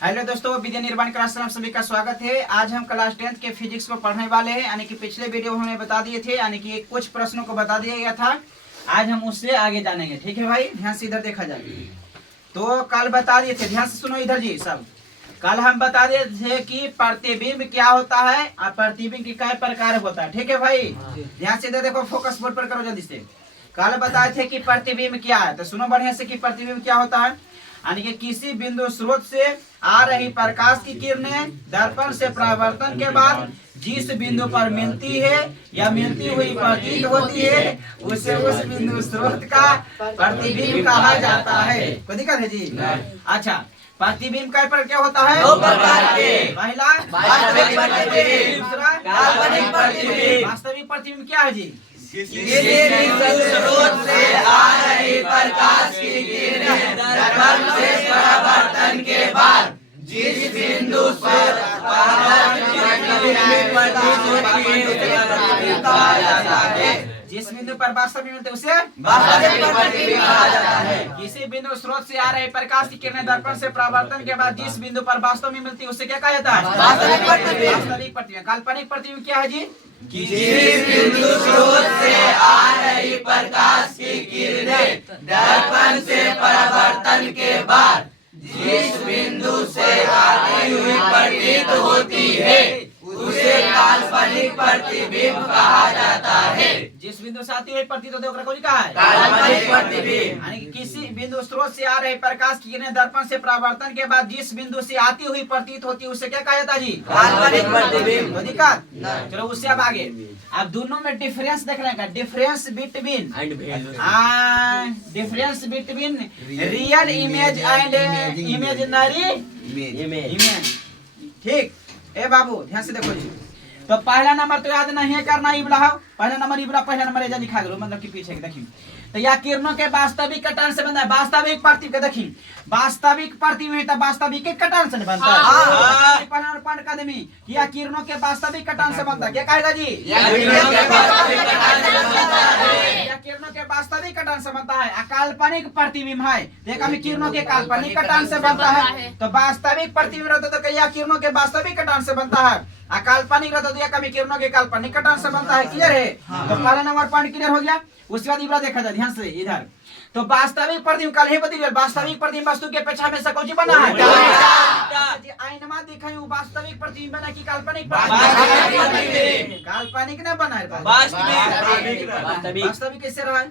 Hello दोस्तों, विद्या निर्माण class में सभी का स्वागत है। आज हम क्लास 10th के फिजिक्स को पढ़ने वाले हैं। यानी कि पिछले वीडियो में हमने बता दिए थे, यानी कि कुछ प्रश्नों को बता दिया गया था। आज हम उससे आगे जानेंगे। ठीक है भाई, ध्यान से इधर देखा जाए। तो कल बता दिए थे, ध्यान से सुनो इधर जी सब। कल हम बता दिए थे कि प्रतिबिंब क्या होता है और प्रतिबिंब के कई प्रकार होता है। ठीक है भाई, ध्यान से इधर देखो, फोकस बोर्ड पर करो जल्दी से। कल बताए थे कि प्रतिबिंब क्या है, तो सुनो बढ़िया से कि प्रतिबिंब क्या होता है। यानी कि किसी बिंदु स्रोत से आ रही प्रकाश की किरणें दर्पण से परावर्तन के बाद जिस बिंदु पर मिलती है या मिलती हुई प्रतीत होती है, उसे उस बिंदु स्रोत का प्रतिबिंब कहा जाता है। कोई दिक्कत है जी? अच्छा, प्रतिबिंब कै पर क्या होता है? दो प्रकार के। पहला वास्तविक प्रतिबिंब, दूसरा काल्पनिक प्रतिबिंब। वास्तविक प्रतिबिंब क्या है जी? किसी बिंदु स्रोत से आ रही प्रकाश की किरणें दर्पण से परावर्तन के बाद जिस बिंदु पर जिस बिंदु पर वास्तविक मिलते उसे वास्तविक प्रतिबिंब कहा जाता है। किसी बिंदु स्रोत से आ रहे प्रकाश की किरणें दर्पण से परावर्तन के बाद जिस बिंदु पर वास्तव में मिलती है उसे क्या कहा जाता है? वास्तविक प्रतिबिंब। वास्तविक प्रतिबिंब। काल्पनिक प्रतिबिंब क्या है जी? किसी बिंदु स्रोत से आ रही प्रकाश की किरणें दर्पण से परावर्तन के बाद जिस बिंदु से आती हुई प्रतीत होती है उसे काल्पनिक प्रतिबिंब कहा जाता है। जिस बिंदु से आती हुई प्रतीत होती है ओकरा कौन कहा है? काल्पनिक प्रतिबिंब। यानी कि किसी बिंदु स्रोत से आ रहे प्रकाश की किरणें दर्पण से परावर्तन के बाद जिस बिंदु से आती हुई प्रतीत होती है उसे क्या कहा जाता है जी? काल्पनिक प्रतिबिंब। कोई दिक्कत? चलो उससे अब आगे। अब दोनों में डिफरेंस देखने का, difference between real image and imaginary image. ठीक ए बाबू, ध्यान से देखो जी। तो पहला नंबर तो याद नहीं है करना, इबला हो पहला नंबर, इबला पहला नंबर एजा लिखा गलो, मतलब कि पीछे देखिए। तो या किरणों के वास्तविक कटान से बनता है। वास्तविक प्रतिबिंब के देखिए, वास्तविक प्रतिबिंब तो वास्तविक के कटान से बनता है। पहला नंबर पॉइंट कर देमी, या किरणों के वास्तविक कटान से बनता है। क्या कहेगा जी? या किरणों के वास्तविक कटान से बनता है। काल्पनिक प्रतिबिंब है, देखा में किरणों के काल्पनिक कटान से बनता है। तो वास्तविक प्रतिबिंब रहता तो या किरणों के वास्तविक कटान से बनता है, काल्पनिक रहता तो या कभी किरणों के काल्पनिक कटान से बनता है। क्लियर है? तो पहला नंबर पॉइंट क्लियर हो गया। उसके बाद इबरा देखा जाए ध्यान से इधर। तो वास्तविक प्रतिबिंब कल ही बता, वास्तविक प्रतिबिंब वस्तु के अपेक्षा में कौन सी बना है? आईनमा दिखाई वास्तविक प्रतिबिंब बना कि काल्पनिक प्रतिबिंब? काल्पनिक न बना है, वास्तविक कैसे रहा है?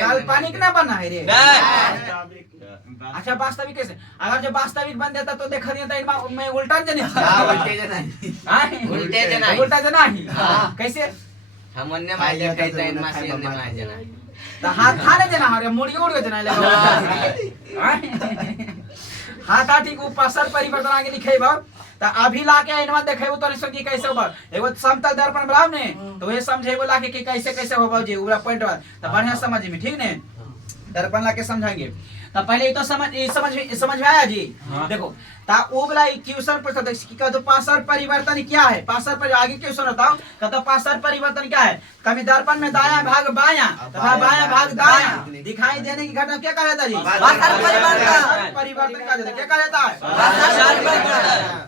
काल्पनिक न बना है रे। अच्छा, वास्तविक कैसे? अगर जब वास्तविक बन देता तो देखा दिया मैं उल्टा जने उल्टा जना ही कैसे हमने माइले कहते हैं मासी ने मार जना तो हाथ थाने जना हो रे, मुड़ी उड़ जना लगा हाथ ठीक ऊपर सर परिवर्तन आगे लिखे बा। तो अभी लाके इनवा देखेबो तो समझी कैसे होबा। एगो समतल दर्पण बनाओ ने, तो ये समझेबो लाके कि कैसे कैसे होबा जी पूरा पॉइंट बा। तो बढ़िया समझ में, ठीक ने? दर्पण लाके समझाएंगे। तो पहले तो समझ में आया जी? देखो ता वो वाला क्वेश्चन पूछता था कि तो पासर परिवर्तन क्या है? पासर पर आगे क्वेश्चन बताओ, कहता पासर परिवर्तन क्या है? कभी दर्पण में दायां भाग बायां तथा बायां भाग दायां दिखाई देने की घटना क्या कहा जाता है जी? पासर परिवर्तन। परिवर्तन कहा जाता है। क्या कहा जाता है?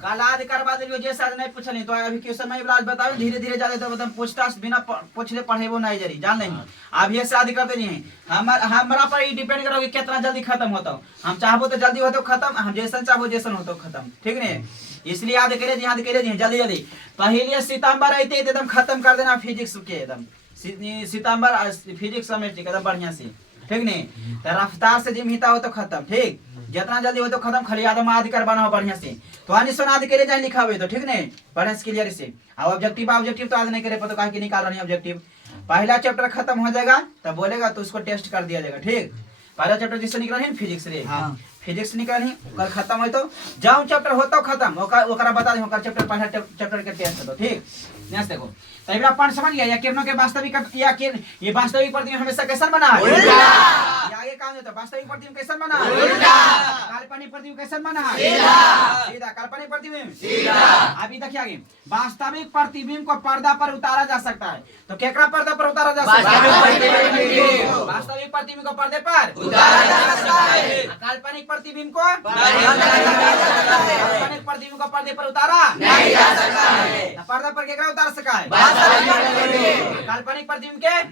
कल आदि करवा दियो, जैसा नहीं पूछली तो अभी क्वेश्चन में इलाज बताओ, धीरे धीरे जाते तो एकदम पूछताछ बिना पूछले पढ़ेबो नहीं जरी, जान नहीं। अभी से आदि करते नहीं है। हमारा पर डिपेंड करो कि कितना जल्दी खत्म होता। हम चाहबो तो जल्दी होतो खत्म, हम जैसन चाहबो जैसन होतो खत्म, ठीक ने? इसलिए याद करे जी, याद करे जी जल्दी जल्दी। पहले सितंबर आते एकदम खत्म कर देना फिजिक्स के, एकदम सितंबर फिजिक्स समेट एकदम बढ़िया से, ठीक ने? तो रफ्तार से जिम हिता हो तो खत्म, ठीक? जितना जल्दी हो तो खत्म, खाली आदम आदि कर बना हो बढ़िया से। तो आनी सुना आदि करे जाए लिखा हुए तो, ठीक ने? बढ़िया से क्लियर से। अब ऑब्जेक्टिव तो आज नहीं करे पता कहा कि निकाल रही ऑब्जेक्टिव। पहला चैप्टर खत्म हो जाएगा तब बोलेगा तो उसको टेस्ट कर दिया जाएगा, ठीक? पहला चैप्टर जिससे निकल रही फिजिक्स रे, फिजिक्स निकल रही कल खत्म हो तो जाओ चैप्टर होता खत्म ओकरा बता दे चैप्टर पहला चैप्टर के टेस्ट दो, ठीक? नेक्स्ट देखो तो इबरा पॉइंट समझ गया। या किरणों के वास्तविक या ये वास्तविक प्रतिबिंब हमेशा कैसा बना है? उल्टा। ये आगे काम देता वास्तविक प्रतिबिंब कैसा बना है? उल्टा। काल्पनिक प्रतिबिंब कैसा बना है? सीधा। सीधा। काल्पनिक प्रतिबिंब सीधा। अभी देखिए आगे, वास्तविक प्रतिबिंब को पर्दा पर उतारा जा सकता है। तो केकरा पर्दा पर उतारा जा सकता है? वास्तविक प्रतिबिंब को पर्दे पर उतारा जा सकता है। काल्पनिक काल्पनिक प्रतिबिंब को काल्पनिक प्रतिबिंब को पर्दे पर उतारा नहीं जा सकता है। पर्दा पर केकरा उतार सका है? काल्पनिक प्रतिबिंब के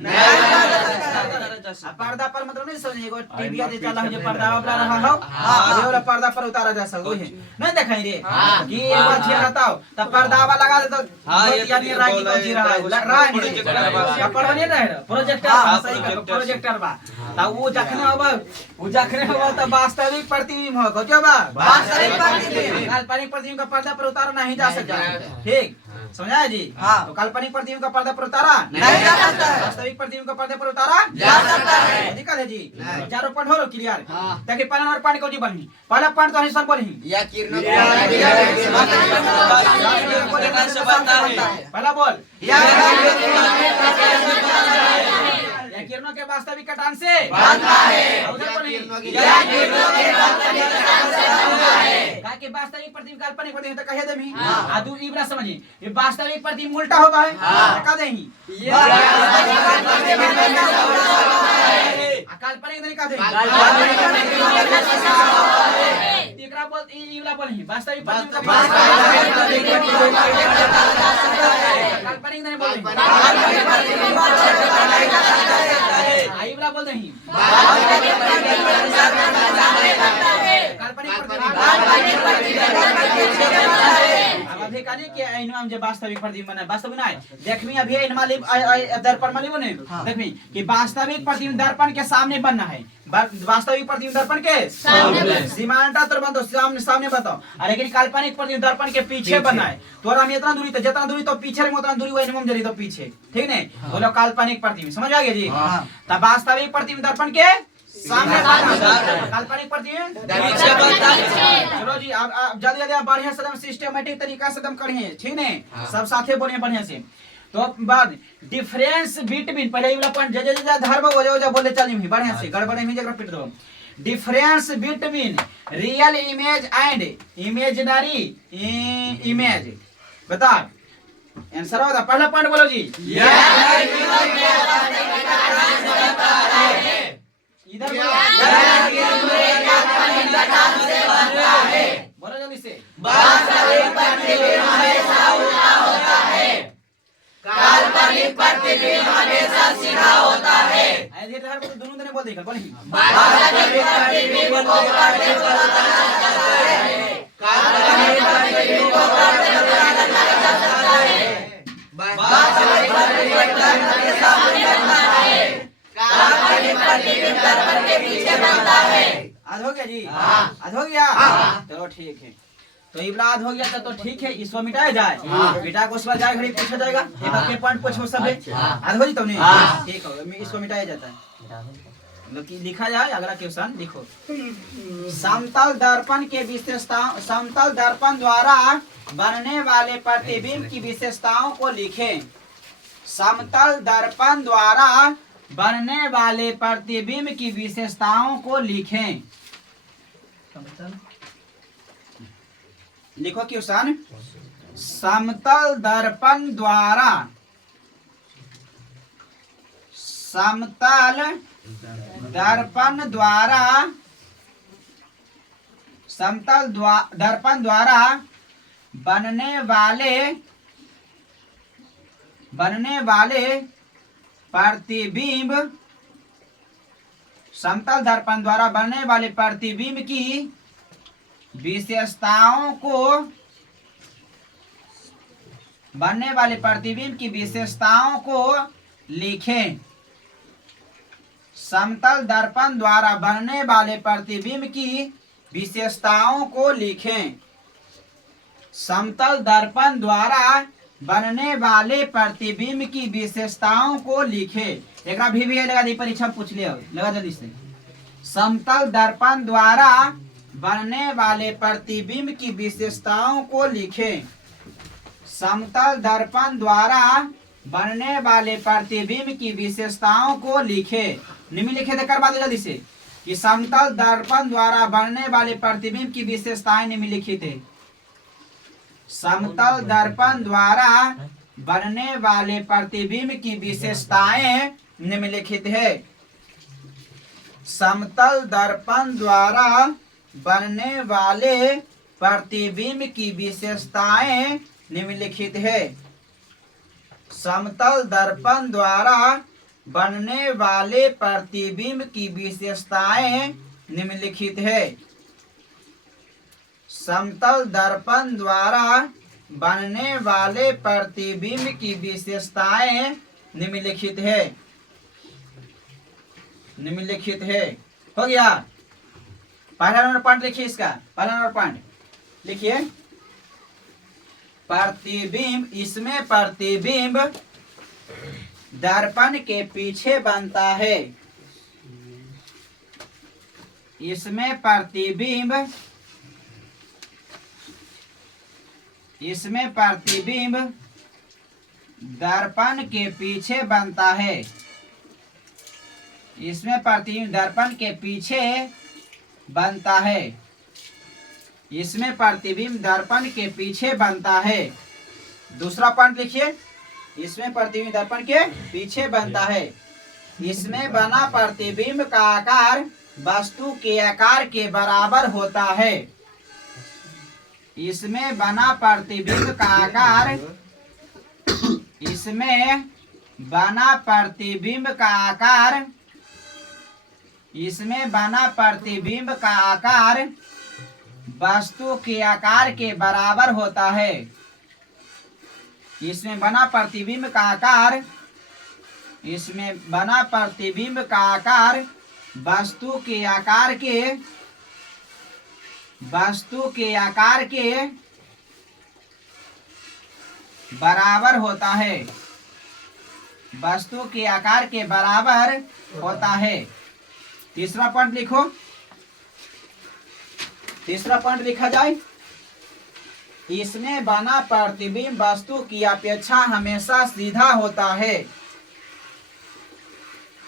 पर्दा पर मतलब नहीं समझे, एगो टीवी जे चला हो जे पर्दा वाला रहा हो ये वाला पर्दा पर उतारा जा सको है नहीं देखाई रे कि एक बार छिया रहता हो तब पर्दा वाला लगा दे तो यानी रागी को जी रहा है या पढ़वा नहीं रहे प्रोजेक्टर सही का प्रोजेक्टर बा ता वो जखने होबा त वास्तविक प्रतिबिंब हो को बा वास्तविक प्रतिबिंब। काल्पनिक प्रतिबिंब का पर्दा पर उतारा नहीं जा सकता। ठीक समझा जी? हाँ। तो काल्पनिक प्रतिबिंब का पर्दा पर उतारा नहीं जा सकता है। वास्तविक प्रतिबिंब का पर्दे पर उतारा जा सकता है। दिक्कत है जी। चारों पॉइंट हो क्लियर? ताकि पहला और पॉइंट को जी बनी पहला पॉइंट तो हिस्सा बोली या किरणों पहला बोल या किरणों के वास्तविक कटान से बनता है। उधर बोली या किरणों के वास्तविक कटान से बनता है। का के वास्तविक प्रतिबिंब काल्पनिक प्रतिबिंब तो कहे देमी आ दू इबरा समझी ये वास्तविक प्रतिबिंब उल्टा होबा है का देही काल्पनिक नहीं का देही एकरा बोल इबरा बोली वास्तविक प्रतिबिंब काल्पनिक नहीं बोल इबरा बोल देही काल्पनिक अब अभी कने के एनो हम जे वास्तविक प्रतिबिंब बना वास्तविक नहीं देखमी अभी एनमा लिप दर्पण में लिबो ने देखमी कि वास्तविक प्रतिबिंब दर्पण के सामने बनना है वास्तविक प्रतिबिंब दर्पण के सामने सीमांटा तर बंदो सामने सामने बताओ लेकिन काल्पनिक प्रतिबिंब दर्पण के पीछे बनना है तोरा में इतना दूरी तो जितना दूरी तो पीछे में उतना दूरी वो एनम जरी तो पीछे ठीक ने बोलो काल्पनिक प्रतिबिंब समझ आ गया जी? तब वास्तविक प्रतिबिंब दर्पण के सामने काल्पनिक प्रतिबिंब पीछे बनता है। चलो जी अब जल्दी जल्दी आप बढ़िया से एकदम सिस्टमैटिक तरीका से एकदम करिए ठीक ने सब साथे बोलिए बढ़िया से। तो बाद डिफरेंस बिटवीन पहले ये वाला पॉइंट जे धर्म हो जा बोले चली ही बढ़िया से गड़बड़े में जगह पिट दो difference between real image and imaginary image बता आंसर होगा पहला पॉइंट बोलो जी इधर बोलो जल्दी से वास्तविक प्रतिबिंब हमेशा उल्टा होता है। काल्पनिक प्रतिबिंब हमेशा सीधा होता है। ऐसे इधर को दोनों ने बोल देगा बोली वास्तविक प्रतिबिंब को पर्दे पर उतारा जा सकता है। काल्पनिक प्रतिबिंब को पर्दे पर उतारा जा सकता है। वास्तविक प्रतिबिंब दर्पण के सामने बनता है। काल्पनिक प्रतिबिंब दर्पण के पीछे बनता है। आज हो गया जी? आज हो गया? चलो ठीक है। तो इबलाद हो गया तो ठीक है इसको मिटाया जाए बेटा को उसमें जाए घड़ी पूछा जाएगा एक के पॉइंट पूछो सब आज हो जी तुमने ठीक है इसको मिटाया जाता है लिखा जाए अगला क्वेश्चन लिखो समतल दर्पण के विशेषताओं समतल दर्पण द्वारा बनने वाले प्रतिबिंब की विशेषताओं को लिखें। समतल दर्पण द्वारा बनने वाले प्रतिबिंब की विशेषताओं को लिखें। लिखो क्वेश्चन समतल दर्पण द्वारा समतल दर्पण द्वारा समतल दर्पण द्वारा बनने वाले प्रतिबिंब समतल दर्पण द्वारा बनने वाले प्रतिबिंब की विशेषताओं को लिखें। समतल दर्पण द्वारा बनने वाले प्रतिबिंब की विशेषताओं को लिखें। समतल दर्पण द्वारा बनने वाले प्रतिबिंब की विशेषताओं को लिखें। एक भी लगा दी परीक्षा पूछ लिया लगा जल्दी से। समतल दर्पण द्वारा बनने वाले प्रतिबिंब की विशेषताओं को लिखें। समतल दर्पण द्वारा बनने वाले प्रतिबिंब की विशेषताओं को लिखें। निम्नलिखित करवा दो जल्दी से कि समतल दर्पण द्वारा बनने वाले प्रतिबिंब की विशेषताएं निम्नलिखित है। समतल दर्पण द्वारा बनने वाले प्रतिबिंब की विशेषताएं निम्नलिखित है। समतल दर्पण द्वारा बनने वाले प्रतिबिंब की विशेषताएं निम्नलिखित है। समतल दर्पण द्वारा बनने वाले प्रतिबिंब की विशेषताएं निम्नलिखित है। समतल दर्पण द्वारा बनने वाले प्रतिबिंब की विशेषताएं निम्नलिखित है। निम्नलिखित है। हो गया। पहला नंबर पॉइंट लिखिए इसका। पहला नंबर पॉइंट लिखिए, प्रतिबिंब, इसमें प्रतिबिंब दर्पण के पीछे बनता है। इसमें प्रतिबिंब दर्पण के पीछे बनता है। इसमें प्रतिबिंब दर्पण के पीछे बनता है। इसमें प्रतिबिंब दर्पण के पीछे बनता है। दूसरा पॉइंट लिखिए, इसमें प्रतिबिंब दर्पण के पीछे बनता है। इसमें बना प्रतिबिंब का आकार वस्तु के आकार के बराबर होता है। इसमें बना प्रतिबिंब का आकार इसमें बना प्रतिबिंब का आकार इसमें बना प्रतिबिंब का आकार वस्तु के आकार के बराबर होता है। इसमें बना प्रतिबिंब का आकार इसमें बना प्रतिबिंब का आकार वस्तु के आकार के बराबर होता है। वस्तु के आकार के बराबर होता है। तीसरा पॉइंट लिखो। तीसरा पॉइंट लिखा जाए, इसमें बना प्रतिबिंब वस्तु की अपेक्षा हमेशा सीधा होता है।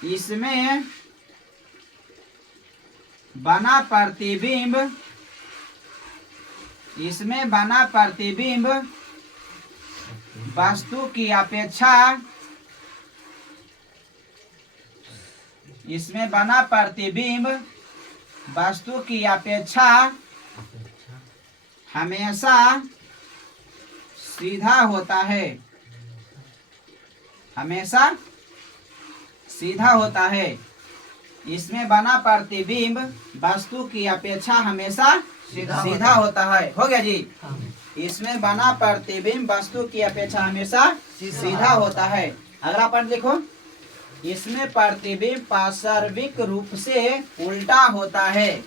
इसमें बना प्रतिबिंब वस्तु की अपेक्षा इसमें बना प्रतिबिंब वस्तु की अपेक्षा हमेशा सीधा होता है। हमेशा सीधा होता है। इसमें बना प्रतिबिंब वस्तु की अपेक्षा हमेशा सीधा होता है। हो गया जी। इसमें बना प्रतिबिंब वस्तु की अपेक्षा हमेशा सीधा होता है। अगला पॉइंट देखो, इसमें प्रतिबिंब पार्श्विक रूप से उल्टा होता है।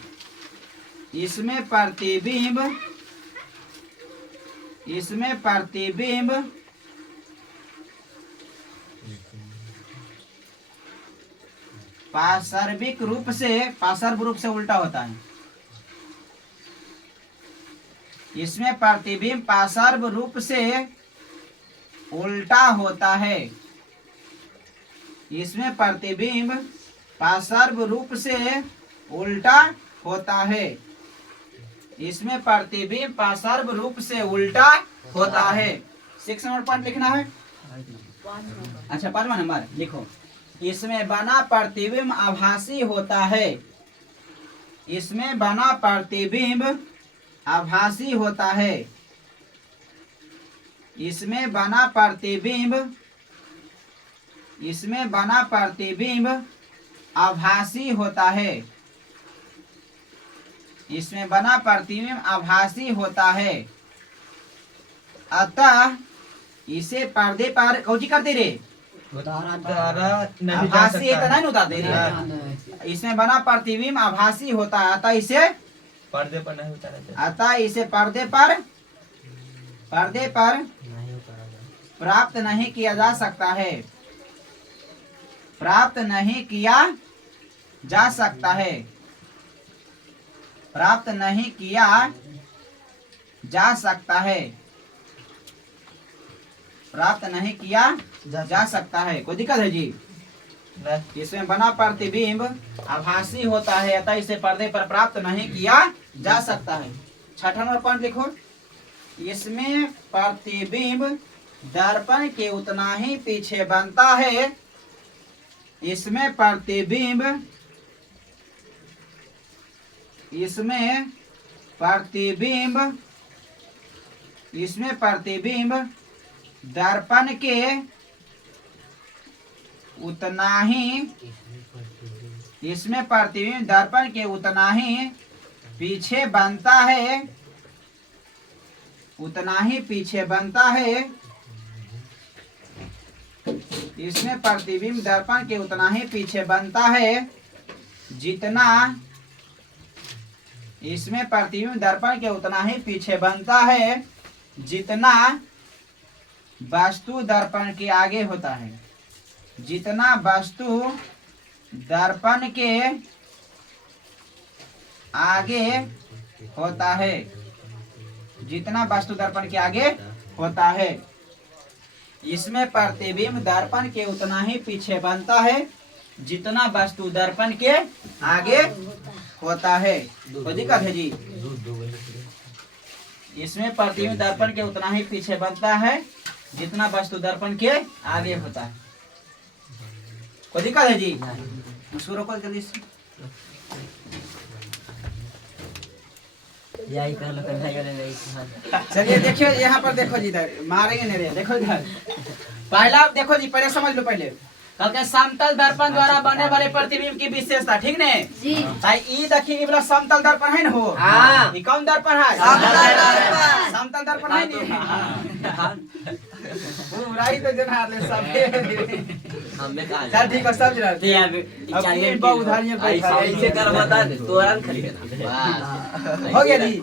इसमें प्रतिबिंब पार्श्विक रूप से उल्टा होता है। इसमें प्रतिबिंब पार्श्व रूप से उल्टा होता है। इसमें प्रतिबिंब पार्श्व रूप से उल्टा होता है। इसमें प्रतिबिंब पार्श्व रूप से उल्टा होता है। 6 नंबर पॉइंट लिखना है। अच्छा, 5वां नंबर लिखो, इसमें बना प्रतिबिंब आभासी होता है। इसमें बना प्रतिबिंब आभासी होता है। इसमें बना प्रतिबिंब आभासी होता है। इसमें बना प्रतिबिंब आभासी होता है। अतः इसे पर्दे पर कौची करते रे आभासी नहीं उतारते रे। इसमें बना प्रतिबिंब आभासी होता है, अतः इसे पर्दे पर नहीं उतारा जाए। अतः इसे पर्दे पर प्राप्त नहीं किया जा सकता है। प्राप्त नहीं किया जा सकता है। प्राप्त नहीं किया जा सकता है। प्राप्त नहीं किया जा सकता है। कोई दिक्कत है जी? इसमें बना प्रतिबिंब आभासी होता है, अतः इसे पर्दे पर प्राप्त नहीं किया जा सकता है। 6वां नंबर पॉइंट लिखो, इसमें प्रतिबिंब दर्पण के उतना ही पीछे बनता है। इसमें प्रतिबिंब इसमें प्रतिबिंब दर्पण के उतना ही पीछे बनता है इसमें प्रतिबिंब दर्पण के उतना ही पीछे बनता है जितना इसमें प्रतिबिंब दर्पण के उतना ही पीछे बनता है जितना वस्तु दर्पण के आगे होता है। जितना वस्तु दर्पण के आगे होता है। जितना वस्तु दर्पण के आगे होता है इसमें प्रतिबिंब दर्पण के उतना ही पीछे बनता है जितना वस्तु दर्पण के आगे होता है। कोई दिक्कत है जी? इसमें प्रतिबिंब दर्पण के उतना ही पीछे बनता है जितना वस्तु दर्पण के आगे होता है। कोई दिक्कत है जी? उसको रोको जल्दी से। यही कर लो चलिए देखिए यहाँ पर देखो जी, इधर मारेंगे नहीं रे। देखो इधर पहला देखो जी, पहले समझ लो। पहले कल समतल दर्पण द्वारा बने वाले प्रतिबिंब की विशेषता, ठीक ने जी? ई देखिए, ये वाला समतल दर्पण है ना हो। हां, ये कौन दर्पण है? समतल दर्पण है नी। राई तो जना ले सब हमें कहा चल ठीक है, समझ रहा है। अब चाहिए बहुत उधारियां पैसा ऐसे कर बता दे, तुरंत खरीदना हो गया जी।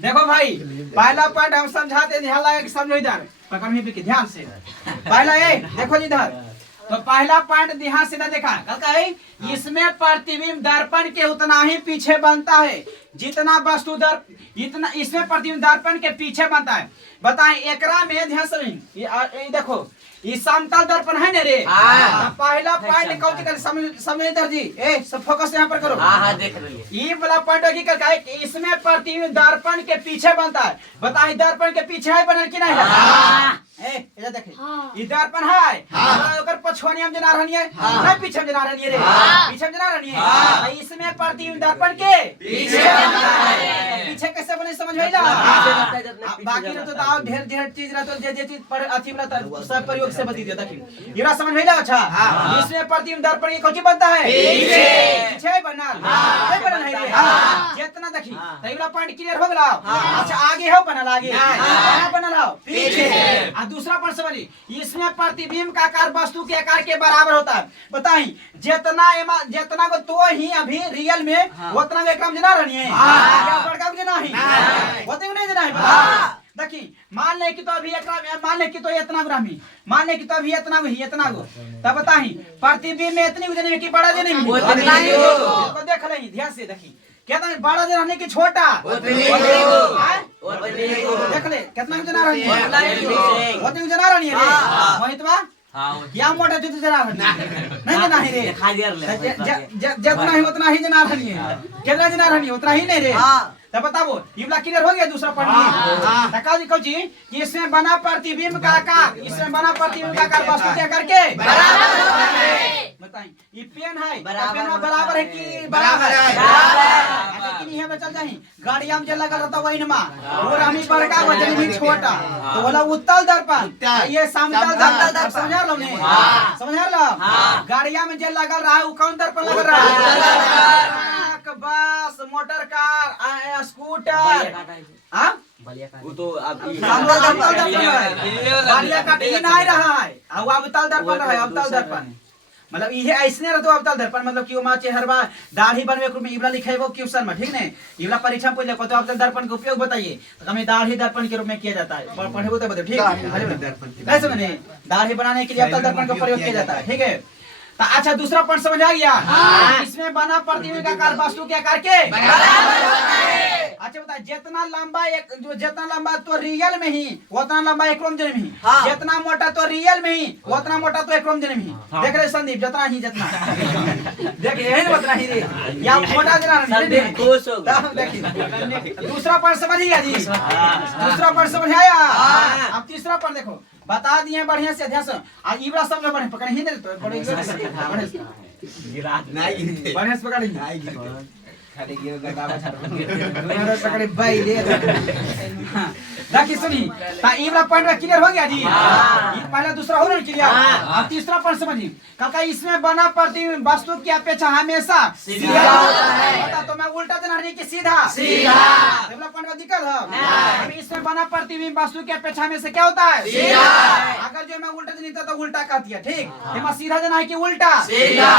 देखो भाई, पहला पॉइंट हम समझाते, ध्यान लगा के समझो। इधर पकड़ में भी ध्यान से। पहला ये देखो जी, इधर तो पहला पॉइंट ध्यान से ना देखा कल इसमें प्रतिबिंब दर्पण के उतना ही पीछे बनता है जितना वस्तु इतना इसमें प्रतिबिंब दर्पण के पीछे बनता है। बताएं एकरा में ध्यान से ये देखो, ये समतल दर्पण है ना रे। पहला पॉइंट कौन कर समझ इधर जी, ए सब फोकस यहाँ पर करो। हां देख रही है। ये वाला पॉइंट की क्या है? इसमें प्रतिबिंब दर्पण के पीछे बनता है। बताइए दर्पण के पीछे है बनल कि नहीं? ए ये देखे, ये दर्पण है। ओकर पछवानी हम जना रहनी है, नहीं पीछे जना रहनी है रे। पीछे जना रहनी है। इसमें प्रतिबिंब दर्पण के पीछे बनता है। पीछे कैसे बने समझ में आइला? बाकी तो दाव ढेर ढेर चीज रहतो, जे चीज पर अथी वाला सब प्रयोग से बता दिया। देखिए ये समझ में आइला? अच्छा, इसमें प्रतिबिंब दर्पण के कौन बनता है? पीछे बनल है, बनल है रे। जितना देखी तैला पॉइंट क्लियर हो गला। अच्छा आगे हो बनल, आगे कहां बनल हो? पीछे। दूसरा पॉइंट समझिए, इसमें प्रतिबिंब का आकार वस्तु के आकार के बराबर होता है। बताइए जितना को तो ही अभी रियल में उतना के क्रम जना रहनी है। क्या बड़का जना है होते नहीं जना है। देखिए मान ले कि तो अभी मान ले कि तो इतना ग्रामी, मान ले कि तो अभी इतना गो, तब बताइए प्रतिबिंब में इतनी उजने में कि बड़ा जने में तो देख ले ध्यान से। देखिए कितना बड़ा जना रहने की छोटा देख ले कितना जना रहनी है, होते जना रहनी है रे। मोहित बा या मोटा जो जना नहीं जना ही रे। जितना ही उतना ही जना रहनी है। कितना जना रहनी है उतना ही नहीं रे। तब बताओ ये वाला क्लियर हो गया? दूसरा पॉइंट तका जी कहो जी कि इसमें बना प्रतिबिंब का आकार, इसमें बना प्रतिबिंब का आकार वस्तु के आकार के बराबर है। बताइए ये पेन है, पेन में बराबर है कि बराबर है? बराबर। लेकिन यहां पे चल जाही गाड़ियां में जे लगल रहता वही नमा और हमी बड़का वजन भी छोटा, तो बोला उत्तल दर्पण, ये समतल दर्पण। समझा लो ने? समझा लो? गाड़ियां में जे लगल रहा है वो कौन दर्पण लगल रहा है? बस, मोटर कार, स्कूटर, वो तो अब बालिया काट ही नहीं रहा है। अब अवतल दर्पण रहा है, अवतल दर्पण मतलब ये ऐसने रहतो अवतल दर्पण मतलब कि ओमा चेहरवा दाढ़ी बनवे के में इबला लिखेबो क्वेश्चन में, ठीक ने? इबला परीक्षा में पूछ ले तो अवतल दर्पण का उपयोग बताइए। तो हमें दाढ़ी दर्पण के रूप में किया जाता है, पढ़ेबो तो बताओ, ठीक है? कैसे मैंने दाढ़ी बनाने के लिए अवतल दर्पण का प्रयोग किया जाता है, ठीक है? अच्छा दूसरा पॉइंट समझ आ गया? इसमें बना प्रतिबिंब का आकार वस्तु के आकार के बराबर होता है। अच्छा बताइए जितना लंबा तो रियल में ही उतना लंबा एक क्रोमोजोम में ही, जितना मोटा तो रियल में ही उतना मोटा तो एक क्रोमोजोम में ही। देख रहे संदीप, जितना देख यही उतना ही रे या मोटा जना नहीं खुश हो गया। देखिए दूसरा पॉइंट समझ गया जी? दूसरा पॉइंट समझ आया? अब तीसरा पॉइंट देखो, बता दिए बढ़िया से ध्यान से। आज इबरा सब में बढ़े पकड़ ही दे तो बड़े गिरा नहीं गिरते बढ़िया से पकड़ नहीं खाली गिर गटावा छाड़ तुम्हारे पकड़े भाई ले देखिए सुनी ता ई वाला पॉइंट क्लियर हो गया जी ये पहला दूसरा हो ना क्लियर अब तीसरा पॉइंट समझिए काका इसमें बना प्रतिबिंब वस्तु की अपेक्षा हमेशा सीधा होता है बता तो मैं उल्टा देना नहीं कि सीधा सीधा वाला पॉइंट में दिक्कत है अब इसमें बना प्रतिबिंब वस्तु की अपेक्षा हमेशा क्या होता है सीधा अगर जो मैं उल्टा देनी तो उल्टा कर दिया ठीक है मैं सीधा देना है कि उल्टा सीधा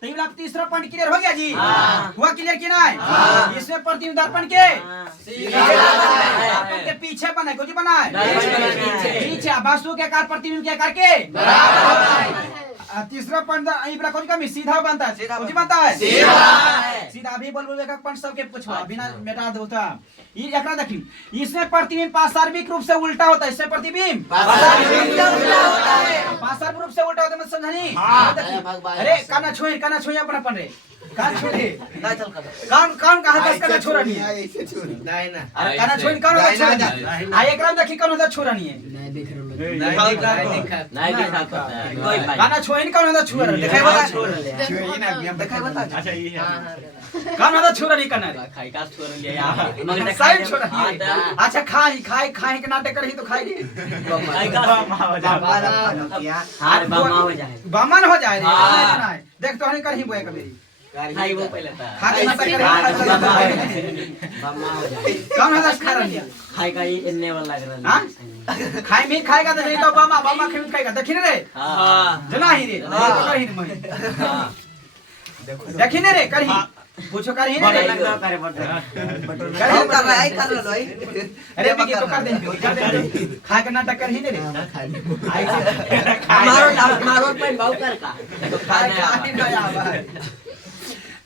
तो ये वाला तीसरा पॉइंट क्लियर हो गया जी हुआ क्लियर कि नहीं इसमें प्रतिबिंब दर्पण के सीधा दर्पण के पीछे बना है कुछ बना है पीछे वस्तु के आकार प्रतिबिंब के आकार के बराबर होता है तीसरा पॉइंट इबरा कौन का सीधा बनता है कुछ बनता है सीधा अभी बोल बोल एक पॉइंट सबके पूछवा बिना मेटा देता ये एकरा देखिए इसमें प्रतिबिंब पार्श्विक रूप से उल्टा होता है इसमें प्रतिबिंब पार्श्विक उल्टा होता है पार्श्विक रूप से उल्टा होता है मत समझनी अरे काना छोई अपना पन रे कान छोड़े कान कान कहां तक काना छोरा नहीं है ऐसे छोड़ नहीं ना अरे काना छोई कान का छोरा आ एकरा देखी कान होता छोरा नहीं है नहीं देख रहे नहीं दिखा कोई काना छोई कान होता छोरा दिखाई बता छोई ना हम दिखाई बता अच्छा ये है कान होता छोरा नहीं करना खाई का छोरा ले यार मगर साइड छोरा अच्छा खाई के नाटक करही तो खाई खाई का बामा हो जाए बामन हो जाए रे देख तो नहीं करही बोए कभी खाई वो पहले था खाई कौन है दस खा रही खाई का ये इन्ने वाला लग रहा हां खाई में खाएगा तो नहीं तो बामा खाएगा देखिन रे हां जना ही रे करही देखिन रे करही पूछो करही रे कर रहा है कर लो अरे भी तो कर दे खा के नाटक करही रे मारो पे बाऊ कर का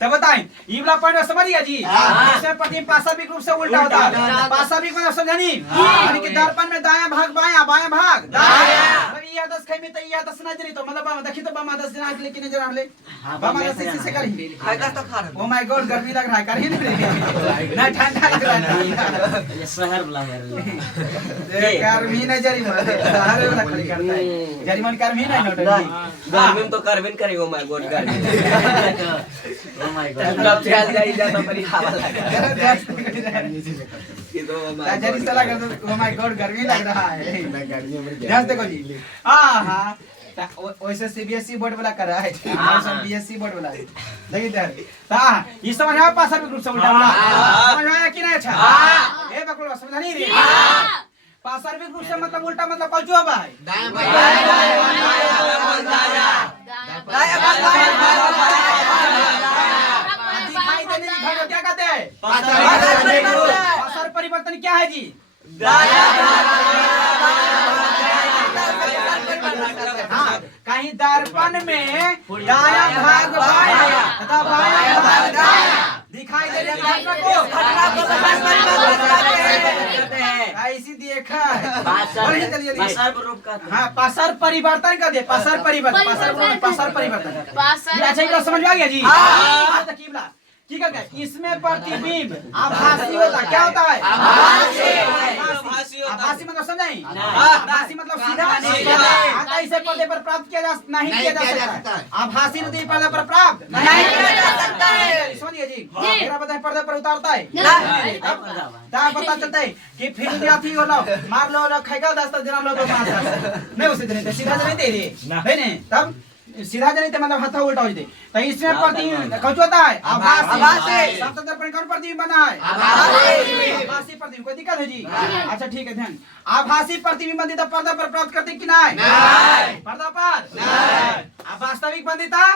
तो बताएं ये वाला पॉइंट समझ गया जी इसमें प्रतिबिंब पार्श्विक रूप से उल्टा होता है पार्श्विक मतलब समझनी यानी कि दर्पण में दायां भाग बायां भाग दायां मतलब ये 10 खाई में तो ये 10 ना जरी तो मतलब देखी तो बामा 10 दिन आज लेकिन जरा ले बामा 10 से करी खाएगा तो खा ओ माय गॉड गर्मी लग रहा है करही ना ठंडा लग रहा है ये शहर वाला है गर्मी ना जरी शहर वाला खड़ी करता है जरी मन गर्मी ना गर्मी तो करबिन करी ओ माय गॉड गर्मी माय गॉड जब चल जाई जा तो बड़ी हवा लगा ये तो जरी चला कर तो ओ माय गॉड गर्मी लग रहा है मैं गर्मी में ध्यान देखो जी हां वैसे सीबीएसई बोर्ड वाला कर रहा है सब बीएससी बोर्ड वाला है देखिए ध्यान हां ये समझ आया पार्श्विक रूप से उल्टा वाला समझ आया कि नहीं अच्छा हां ए बकलो समझ नहीं रे हां पार्श्विक रूप से मतलब उल्टा मतलब कौन जो है दायां क्या कहते हैं पार्श्व परिवर्तन क्या है जी कहीं दर्पण में दायां भाग बायां तथा बायां भाग दायां दिखाई दे रहा है ऐसी देखा हाँ पार्श्व परिवर्तन का दे पार्श्व परिवर्तन अच्छा ये समझ में आ गया जी ठीक है इसमें प्रतिबिंब आभासी होता क्या होता है आभासी मतलब समझाई आभासी मतलब सीधा इसे पर्दे पर प्राप्त किया जा नहीं किया जा सकता आभासी नदी पर्दे पर प्राप्त नहीं किया जा सकता है समझिए जी मेरा पता है पर्दे पर उतारता है तब पता चलता है कि फिर या थी होला मार लो खाएगा 10 दिन लो तो 5 नहीं उसे देने सीधा नहीं दे रही नहीं तब सीधा जनित मतलब हथा उल्टा हो जाते तो इसमें प्रतिबिंब कौन होता है आभासी सात दर्पण कौन प्रतिबिंब बना है आभासी प्रतिबिंब कोई दिक्कत है जी अच्छा ठीक है ध्यान आभासी प्रतिबिंब बंदिता पर्दा पर प्राप्त करते कि नहीं पर्दा पर नहीं वास्तविक बंदिता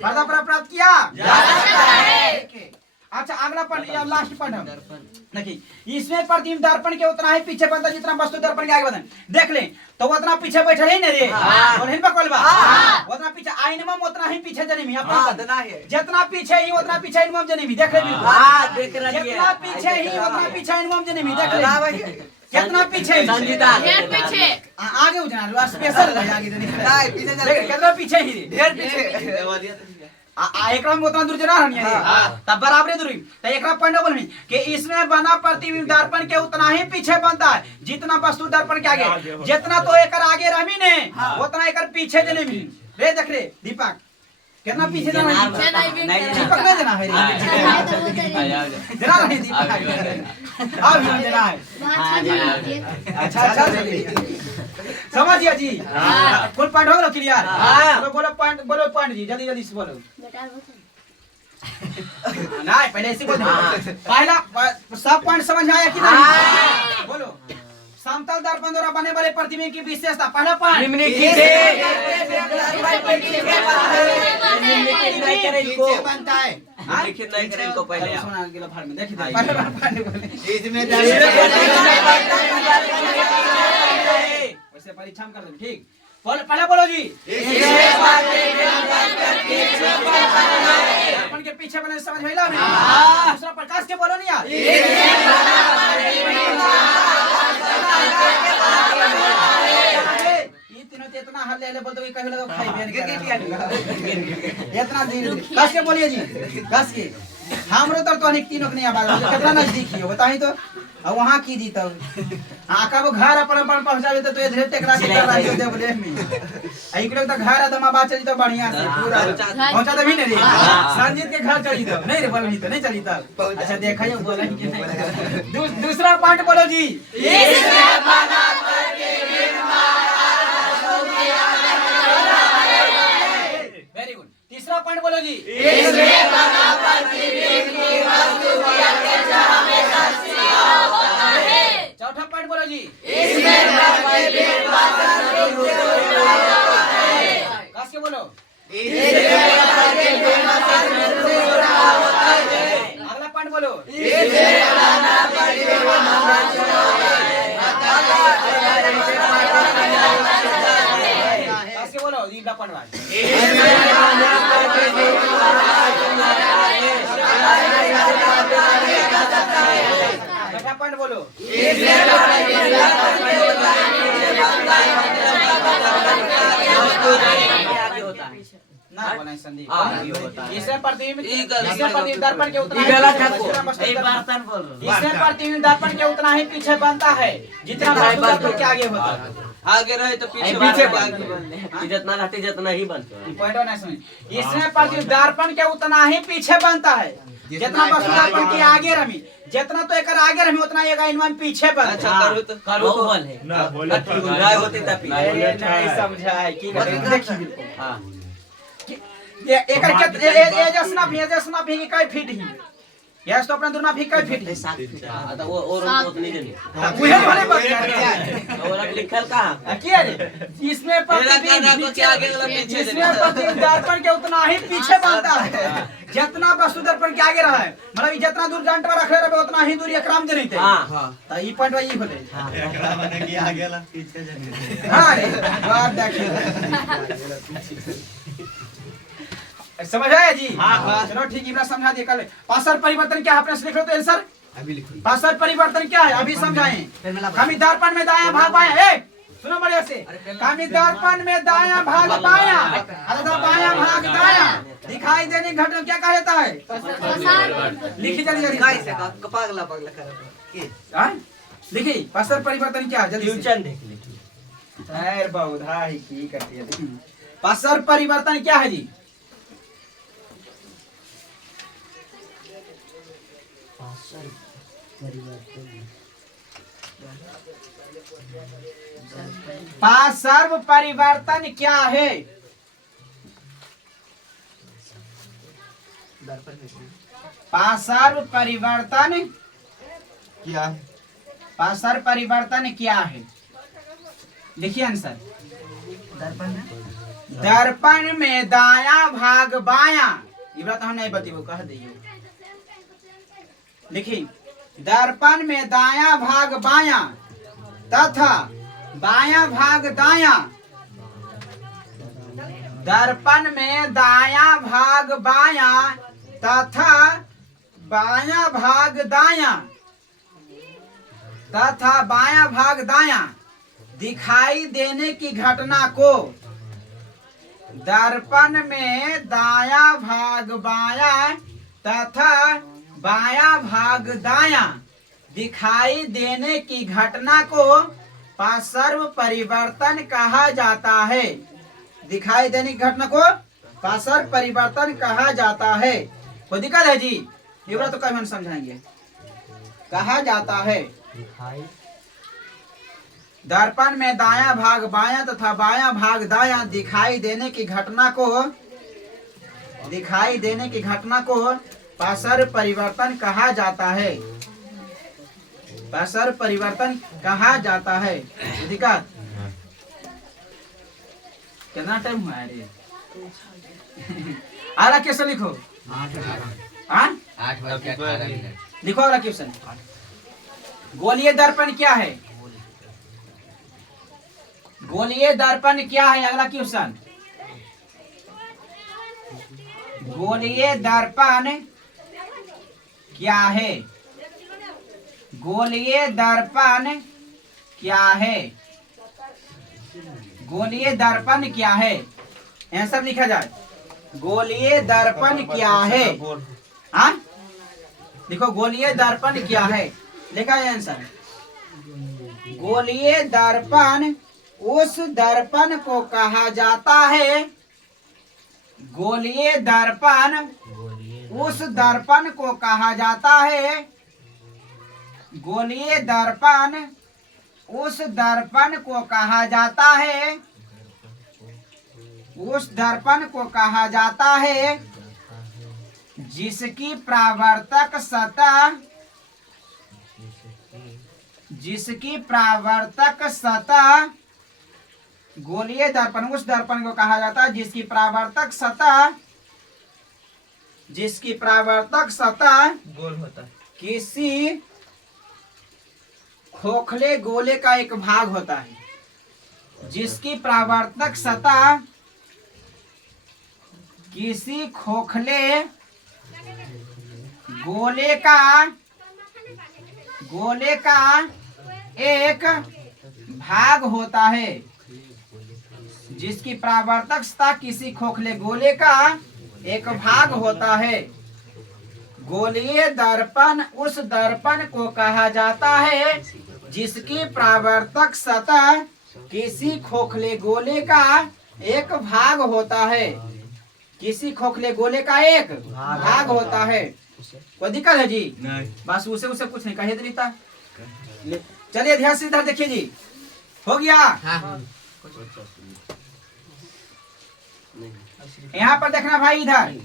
पर्दा पर प्राप्त किया जा सकता है अच्छा अगला पॉइंट या लास्ट पॉइंट देखिए इसमें प्रतिबिंब दर्पण के उतना ही पीछे बनता जितना वस्तु दर्पण के आगे बनता देख ले तो उतना पीछे बैठे ही नहीं रे और हिन पकड़वा उतना पीछे आईनमा में उतना ही पीछे जनेमी अपना जितना पीछे ही उतना पीछे इनम जनेमी देख ले देख रहा जितना पीछे ही उतना पीछे इनम जनेमी देख ले कितना पीछे ढेर पीछे आगे उजना स्पेशल आगे नहीं पीछे कितना पीछे ही ढेर पीछे एकरा में उतना दूर जना रहनी है तब बराबर दूरी तो एकरा पॉइंट बोलनी कि इसमें बना प्रतिबिंब दर्पण के उतना ही पीछे बनता है जितना वस्तु दर्पण के आगे जितना तो एकर आगे रहमी ने उतना एकर पीछे जने भी रे देख रे दीपक कितना पीछे जाना है? दीपक नहीं देना है रे। देना नहीं दीपक। अब नहीं देना है। अच्छा चलिए। समझिए जी। कुल पॉइंट हो गया क्लियर? बोलो पॉइंट जी, जल्दी से बोलो। नहीं पहले ऐसे बोलो। पहला सब पॉइंट समझ में आया कि नहीं? बोलो। समतल दर्पण द्वारा बने वाले प्रतिबिंब की विशेषता। पहला पॉइंट बनता है। लिखित नहीं करें इनको पहले आप। सुना अगला भाग में देखिए पहले पॉइंट बोले। इसमें वैसे परीक्षा में कर दो ठीक। पहले बोलो जी। दर्पण के पीछे बने समझ में आया? दूसरा प्रकाश के बोलो नहीं यार। ये तीनों तो इतना हल ले बोलते कहीं लगा खाई बेन इतना धीरे कस के बोलिए जी। कस के हमरो तो अनेक तीनों के नहीं आवाज कितना नजदीक ही हो बताई तो। अब वहां की दी तब आका वो घर अपन पहुंचावे तो ये धीरे टेकरा के कर रही दे बोले में इकडे तो घर आदम आवाज चली तो बढ़िया से पूरा पहुंचा दे भी नहीं रे। संजीत के घर चली तो नहीं रे बोल तो नहीं चली तब। अच्छा देखा ये बोला कि नहीं। दूसरा पॉइंट बोलो जी। Very good. तीसरा पॉइंट बोलो जी। चौथा पॉइंट बोलो जी। कस के बोलो। अगला पॉइंट बोलो। कस के बोलो अगला पॉइंट भाई। छठा पॉइंट बोलो। ना बोला संदीप। इससे प्रतिबिंब दर्पण के उतना दर्पन के उतना ही पीछे बनता है जितना दर्पण के आगे होता है। आगे रहे तो पीछे जितना रहती जितना ही बनता है। पॉइंट नहीं समझ। इसमें प्रतिबिंब दर्पण के उतना ही पीछे बनता है जितना वस्तु दर्पण के आगे रमी। जितना तो एक आगे रमी उतना एक इनवन पीछे बनता है। अच्छा करो तो बोल है ना बोले गाय होती तब नहीं समझा है कि देखिए हां ये एक जसना भी कई फीट ही यस तो अपना दुना भी कई फीट है 7 फीट। तो वो और उतनी जनी उहे वाले बात कर और लिखल कहां क्या रे। इसमें प्रतिबिंब दर्पण के उतना ही पीछे बनता है जितना वस्तु दर्पण के आगे रहा है। मतलब जितना दूर डंडा रखे रहे उतना ही दूर एकराम दे रही थे। हां तो ई पॉइंट वही होले। एकरा माने कि आगे ला पीछे जनी। हां रे बात देखिए समझ आया जी। हाँ चलो ठीक इतना समझा दिए। कल पासर परिवर्तन क्या है आपने लिख लो तो आंसर अभी लिखो। पासर परिवर्तन क्या है अभी समझाएं। कमी दर्पण में दायां भाग बायां। ए सुनो बढ़िया से। कमी दर्पण में दायां भाग बायां अथवा बायां भाग दायां दिखाई देने घटना क्या कहा जाता है? लिखी जल्दी से पागला कर के हां लिखी। पासर परिवर्तन क्या है जल्दी फ्यूचर देख ले। खैर बहुधा ही की करती है। पासर परिवर्तन क्या है जी? पार्श्व परिवर्तन क्या है? पार्श्व परिवर्तन क्या है? पार्श्व परिवर्तन क्या है? देखिए आंसर। दर्पण में दायां भाग बायां ये बात हम नहीं बतिबो कह दियो। देखिए दर्पण में दायां भाग बायां तथा बायां भाग दायां। दर्पण में दायां भाग बायां तथा बायां भाग दायां तथा बायां भाग दायां दिखाई देने की घटना को दर्पण में दायां भाग बायां तथा बायां भाग दायां दिखाई देने की घटना को पार्श्व परिवर्तन कहा जाता है। दिखाई देने की घटना को पासर परिवर्तन कहा जाता है। कोई दिक्कत है जी? ये बात तो कभी हम समझाएंगे। कहा जाता है दर्पण में दायां भाग बायां तथा बायां भाग दायां दिखाई देने की घटना को पासर परिवर्तन कहा जाता है। पासर परिवर्तन कहा जाता है। दिक्कत कितना टाइम हुआ है रे? अगला क्वेश्चन लिखो। 8:18 लिखो अगला क्वेश्चन। गोलीय दर्पण क्या है? गोलीय दर्पण क्या है? अगला क्वेश्चन। गोलीय दर्पण क्या है? गोलीय दर्पण क्या है? गोलीय दर्पण क्या है? आंसर लिखा जाए। गोलीय दर्पण क्या है? हाँ देखो, गोलीय दर्पण क्या है लिखा है आंसर। गोलीय दर्पण उस दर्पण को कहा जाता है। गोलीय दर्पण उस दर्पण को कहा जाता है। गोलीय दर्पण उस दर्पण को कहा जाता है। उस दर्पण को कहा जाता है जिसकी परावर्तक सतह गोलीय दर्पण उस दर्पण को कहा जाता है जिसकी परावर्तक सतह गोल होता है। किसी खोखले गोले का एक भाग होता है। जिसकी परावर्तक सतह किसी खोखले गोले का एक भाग होता है। जिसकी परावर्तक सतह किसी खोखले गोले का एक भाग होता है। गोलीय दर्पण उस दर्पण को कहा जाता है जिसकी परावर्तक सतह किसी खोखले गोले का एक भाग होता है। किसी खोखले गोले का एक भाग होता है। कोई दिक्कत है जी? नहीं। बस उसे कुछ नहीं कहे देता। चलिए ध्यान से इधर देखिए जी। हो गया? यहाँ पर देखना भाई, इधर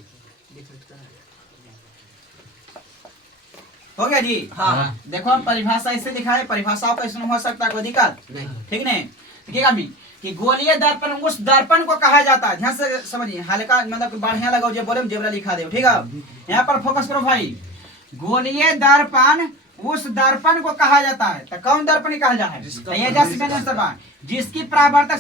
हो गया जी। हाँ। देखो हम परिभाषा इससे लिखा है, परिभाषाओं का इसमें हो सकता है कोई दिक्कत ठीक नहीं। देखिएगा भी कि गोलीय दर्पण उस दर्पण को कहा जाता है। ध्यान से समझिए, हल्का मतलब बढ़िया लगाओ, जो बोले जेबरा लिखा दे, ठीक है। यहाँ पर फोकस करो भाई। गोलीय दर्पण उस दर्पण को कहा जाता है। तो कौन दर्पण कहा जाता है? ये जिसकी परावर्तक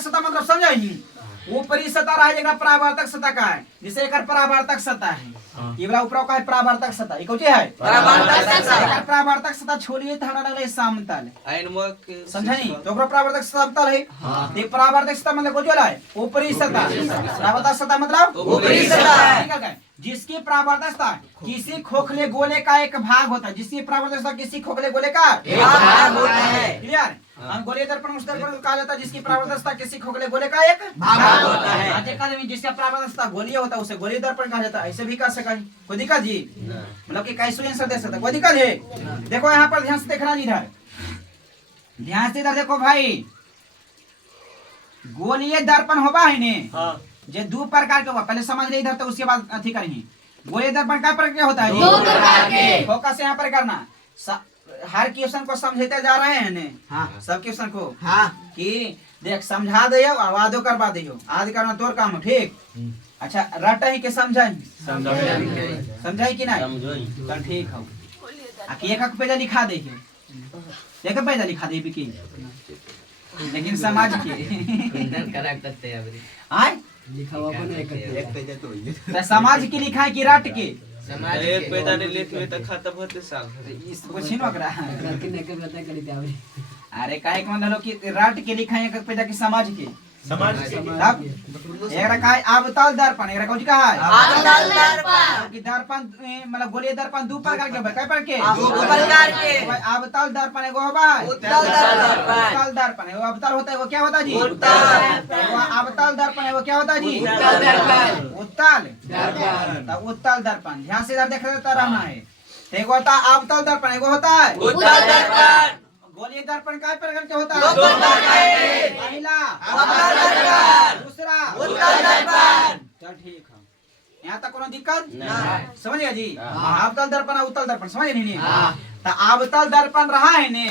सतह मतलब समझो ही, ऊपरी सतह रहेगा परावर्तक सतह का है, जिसे एक परावर्तक सतह है। ये वाला ऊपर का है परावर्तक सतह, ये कौन है? परावर्तक सतह छोड़िए तो हमरा लगले समतल समझनी। तो ओकरा परावर्तक समतल है। ये परावर्तक सतह मतलब कौन है? ऊपरी सतह। परावर्तक सतह मतलब ऊपरी सतह, ठीक है। जिसकी परावर्तक सतह किसी खोखले गोले का एक भाग होता है। जिसकी परावर्तक सतह किसी खोखले गोले का एक भाग होता है। क्लियर? हम गोलीय दर्पण उस दर्पण को कहा जाता है जिसकी परावर्तक सतह किसी खोखले गोले का एक भाग होता है। जिसका परावर्तक सतह गोलीय होता है उसे गोलीय दर्पण कहा जाता है। ऐसे भी कह सका है। कोई दिक्कत जी? मतलब कि कैसे आंसर दे सकता है? कोई दिक्कत है? देखो यहाँ पर ध्यान से देखना जी, इधर ध्यान से इधर देखो भाई। गोलीय दर्पण होगा है ने जे दो प्रकार के होगा। पहले समझ ले इधर, तो उसके बाद अथी करेंगे। गोलीय दर्पण क्या प्रकार के होता है? दो प्रकार के। फोकस यहाँ पर करना। हर क्वेश्चन को समझते जा रहे हैं ने? हाँ। सब क्वेश्चन को कि देख समझा दियो, आवाजो करवा दियो, आज करना तोर काम हो, ठीक। अच्छा रट ही के समझाई कि नहीं? तो ठीक हो। एक पेज लिखा दे, एक पेज लिखा दे बिकी, लेकिन समाज के आय समाज की लिखा है कि रट के? एक पैदा ने लेते तो खत्म होते साल इस क्वेश्चन वकरा। अरे काहे के मतलब कि रट के लिखा है एक पैदा की समाज के? तब एकरा का है अवतल दर्पण, एकरा कौन कहा है अवतल दर्पण। कि दर्पण मतलब गोलीय दर्पण दो प्रकार के होबे, कै प्रकार के दो प्रकार के। अवतल दर्पण एगो होबा है उत्तल दर्पण। उत्तल दर्पण एगो अवतल होता है, वो क्या होता है जी उत्तल। एगो अवतल दर्पण एगो क्या होता है जी उत्तल दर्पण। उत्तल तब उत्तल दर्पण ध्यान से इधर देखते रहना है। एगो होता है अवतल दर्पण, एगो होता है उत्तल दर्पण। गोलीय दर्पण काय प्रकार के होता दो प्रकार है के। पहला अवतल दर्पण। दूसरा उत्तल दर्पण। चल ठीक है, यहाँ तक कोनो दिक्कत नहीं। समझ गया जी। अवतल दर्पण और उत्तल दर्पण समझ नहीं तो अवतल दर्पण रहा है ने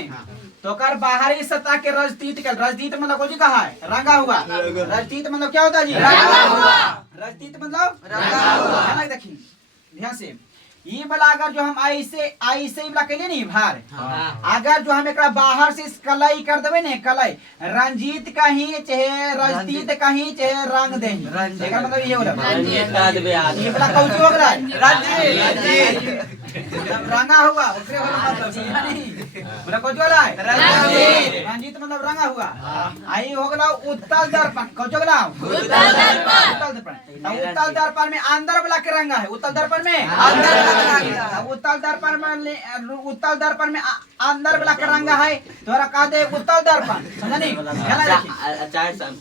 तो कर बाहरी सतह के रजतीत के रजतीत मतलब कौन कहा है रंगा हुआ। रजतीत मतलब क्या होता है जी रंगा हुआ। रजतीत मतलब रंगा हुआ। ध्यान लग देखिए ध्यान से ये वाला अगर जो हम ऐसे ऐसे वाला कहिए नहीं भार अगर जो हम एकरा बाहर से कलाई कर देवे ने कलाई रंजीत कहीं चाहे रजतीत कहीं चाहे रंग दे एकर मतलब ये होला रंजीत का देबे आज। ये वाला कौन हो गया रंजीत। मतलब रंगा हुआ ओकरे वाला मतलब नहीं मतलब कौन वाला है रंजीत। रंजीत मतलब रंगा हुआ आई हो गया उत्तल दर्पण कौन हो गया उत्तल दर्पण। उत्तल दर्पण उत्तल दर्पण में अंदर वाला के रंगा है उत्तल दर्पण में अंदर वाला रंगा। उत्तल दर्पण में अंदर वाला का रंगा है तोरा कह दे उत्तल दर्पण समझ नहीं ध्यान रखिए चार सम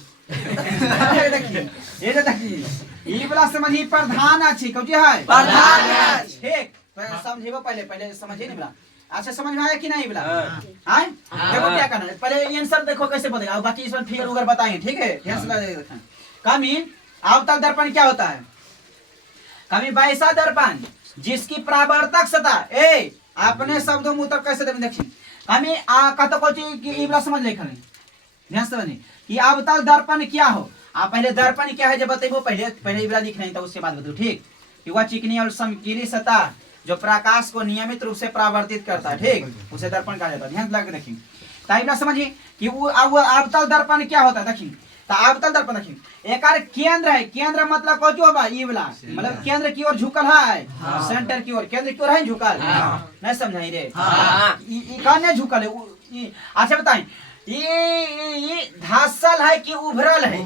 देखिए ये जो देखिए ये वाला समझी प्रधान अच्छी कौन है प्रधान अछि। ठीक तो समझिबो पहले पहले समझिए नहीं बला अच्छा समझ में आया कि नहीं बला हां देखो क्या करना है पहले आंसर देखो कैसे बनेगा और बाकी इसमें फिगर उगर बताएंगे ठीक है ध्यान से देखें कमी अवतल दर्पण क्या होता है कमी वैसा दर्पण जिसकी परावर्तक सतह ए अपने शब्दों में उत्तर कैसे देंगे देखिए हमें कहता कोची कि ई वाला समझ ले खाली ध्यान से बनी कि अवतल दर्पण क्या हो आप पहले दर्पण क्या है जब बताइबो पहले पहले ई वाला लिख नहीं तो उसके बाद बताओ ठीक कि वह चिकनी और समकीली सतह जो प्रकाश को नियमित रूप से परावर्तित करता है ठीक उसे दर्पण कहा जाता है ध्यान लगा के देखिए ताइबला समझिए कि वो अवतल दर्पण क्या होता है देखिए तो अवतल दर्पण देखिए एकार केंद्र है केंद्र मतलब कौन जो बा ई वाला मतलब केंद्र की ओर झुकल है सेंटर की ओर केंद्र की ओर है झुकल नहीं समझाई रे ई कने झुकल है अच्छा बताएं ये धासल है कि उभरल है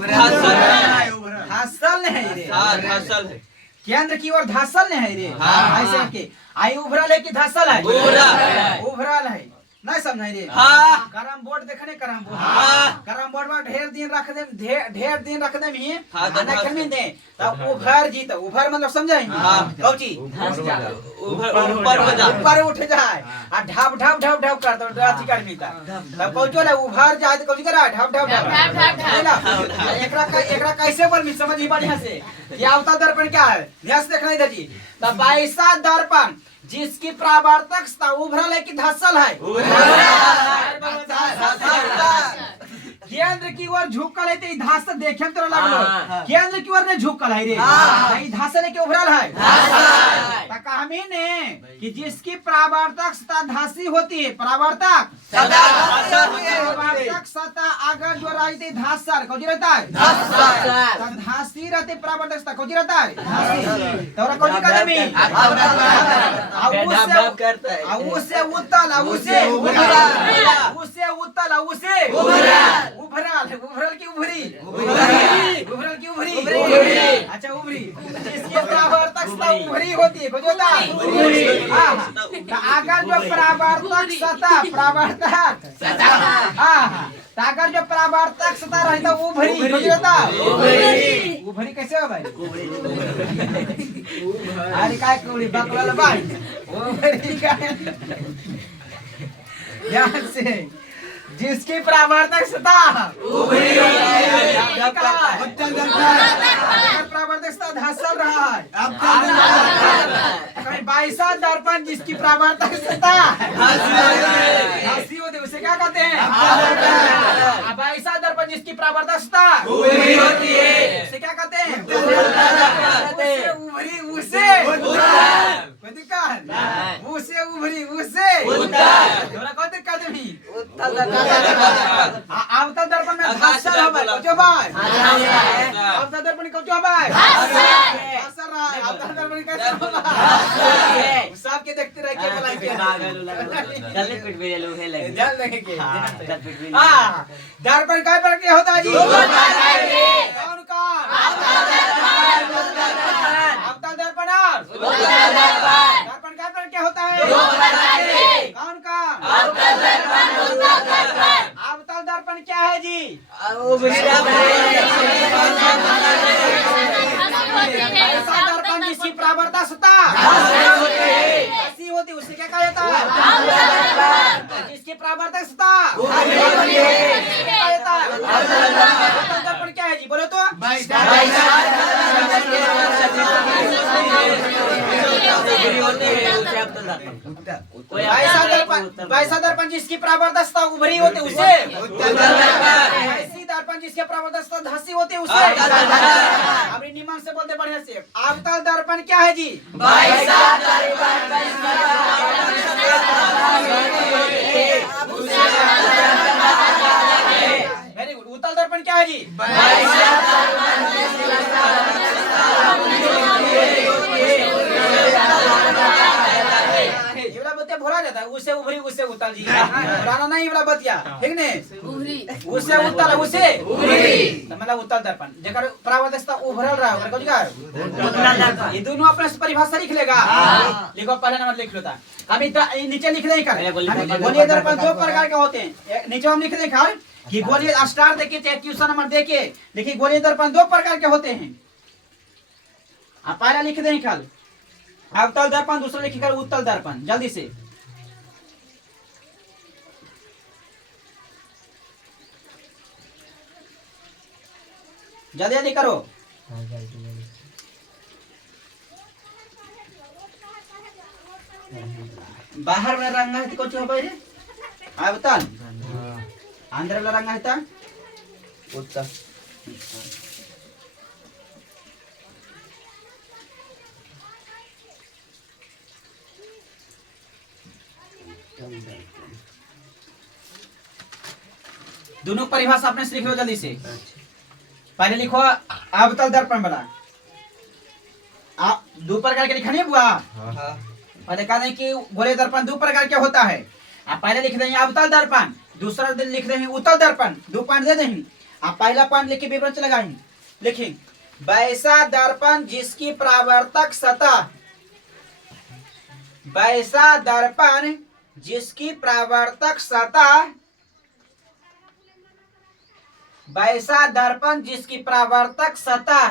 धासल है रे हां फसल है केंद्र की ओर धासल नहीं है रे ऐसे के आई उभरल है कि धासल है उभरल है नहीं समझाई रे करम बोर्ड देखने करम बोर्ड में ढेर दिन रख दे ही आना करने दे तब उभर जी तो उभर मतलब समझाई कौची ऊपर हो जा ऊपर उठ जाए आ ढाब ढाब ढाब ढाब कर दो अथी कर मिलता तब कौचो ले उभर जाए तो कौची करा ढाब ढाब ढाब एकरा कैसे बोल समझ ही बढ़िया से ये अवतल दर्पण क्या है ध्यान से देखना इधर जी तब ऐसा दर्पण जिसकी परावर्तक सतह उभरल है कि धसल है केंद्र की ओर झुकल है तो ई धास देखे में तोरा लागलो केंद्र की ओर ने झुकल है रे ई धासल है कि उभरल है त कहमी ने कि जिसकी परावर्तक सतह धासी होती है परावर्तक सतह अगर जो रहती धासर कौन रहता है धासी रहती परावर्तक सतह कौन रहता है धासी तोरा कौन कदमी करता है उसे उत्तल उसे उत्तल उसे उभरल की उभरी उभरल की उभरी अच्छा उभरी इसके परावर्तक सतह उभरी होती है कुछ होता है अगर जो परावर्तक सतह अगर जो परावर्तक सतह रही तो उभरी कुछ होता उभरी कैसे हो भाई अरे काय कोड़ी बकला भाई उभरी का ध्यान से जिसकी परावर्तक सतह उभरी होती है परावर्तक सतह धसल रहा है कहीं बाईसा दर्पण जिसकी परावर्तक सतह धसी होती है उसे क्या कहते हैं बाईसा दर्पण जिसकी परावर्तक सतह उभरी होती है उसे क्या कहते हैं उभरी उसे कोई दिक्कत उसे उभरी उसे थोड़ा कोई दिक्कत नहीं अवतल दर्पण में धसल हवे जो भाई अवतल दर्पण को जो भाई धसल रहा है अवतल दर्पण कैसे होगा सब के देखते रह के बोला के जल्दी पिट भी लोग है लगे ध्यान रखेंगे चल पिट भी हां दर्पण काय पर क्या होता है जी कौन का अवतल दर्पण दर्पण काय पर क्या होता है कौन का अवतल दर्पण क्या है जी ऐसा दर्पण जिसकी प्रवृत्ता सत्ता ऐसी होती उससे क्या कहा जाता है जिसकी प्रवृत्ता सत्ता अवतल दर्पण क्या है जी बोलो तो वैसा दर्पण जिसकी प्रवृत्ता उभरी होती उसे ऐसी दर्पण जिसके प्रवृत्ता धसी होती उसे अभी निमन से बोलते बढ़िया से अवतल दर्पण क्या है जी वेरी गुड उत्तल दर्पण क्या है जी इवला बतिया भोला जाता है उसे उभरी उसे उतल जी पुराना नहीं इवला बतिया ठीक ने उसे उतल उसे उभरी तो मतलब उत्तल दर्पण जेकर प्रावदस्ता उभरल रहा ओकर कोन कर उत्तल दर्पण ये दोनों अपने परिभाषा लिख लेगा लिखो पहले नंबर लिख लो था हम नीचे लिख नहीं कर गोलीय दर्पण दो प्रकार के होते हैं नीचे हम लिख दें खैर कि गोलीय स्टार देखिए चाहे क्वेश्चन नंबर देखिए देखिए गोलीय दर्पण दो प्रकार के होते हैं आप पहला लिख दें खैर अवतल दर्पण दूसरा लिखकर उत्तल दर्पण जल्दी से जल्दी जल्दी करो बाहर वाला रंग है कुछ हो भाई रे अवतल अंदर वाला रंग है ता उत्तल दोनों परिभाषा अपने से लिख लो जल्दी से पहले लिखो अवतल दर्पण वाला आप दो प्रकार के लिखा नहीं हुआ पहले कहा दें कि गोलीय दर्पण दो प्रकार के होता है आप पहले लिख देंगे अवतल दर्पण दूसरा लिख देंगे उत्तल दर्पण दो पॉइंट दे देंगे आप पहला पॉइंट लिख के विवरण से लगाएंगे लिखें वैसा दर्पण जिसकी परावर्तक सतह वैसा दर्पण जिसकी परावर्तक सतह वैसा दर्पण जिसकी परावर्तक सतह